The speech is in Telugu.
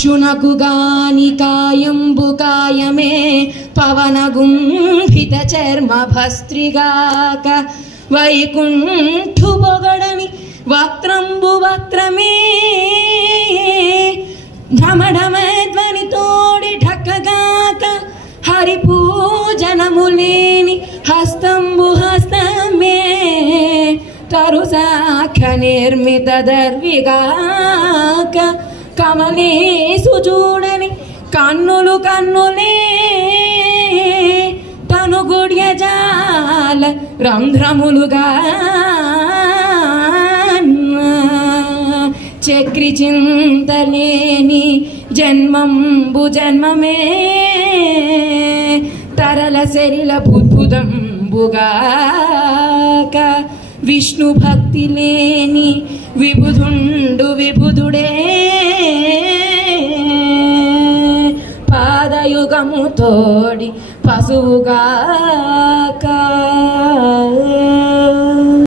పక్షునకు గాని కాయంబు కాయమే పవనగుంభిత చర్మ భస్త్రిగాక వైకుంఠు బొగడని వక్త్రంబు వక్త్రమే ఢమఢమే ధ్వని తోడి ఢక్కగాక హరిపూజనములేని హస్తంబు హస్తమే తరుసాఖ నిర్మిత దర్విగాక కమలేసు చూడని కన్నులు కన్నులే తను గుడ్యజాల రంధ్రములుగా చక్రి చింతలేని జన్మంబు జన్మమే తరల శరీల బుద్భుదంబుగాక విష్ణు భక్తి లేని విబుధుండు విబుధుడే పాదయుగము తోడి పశువుగాక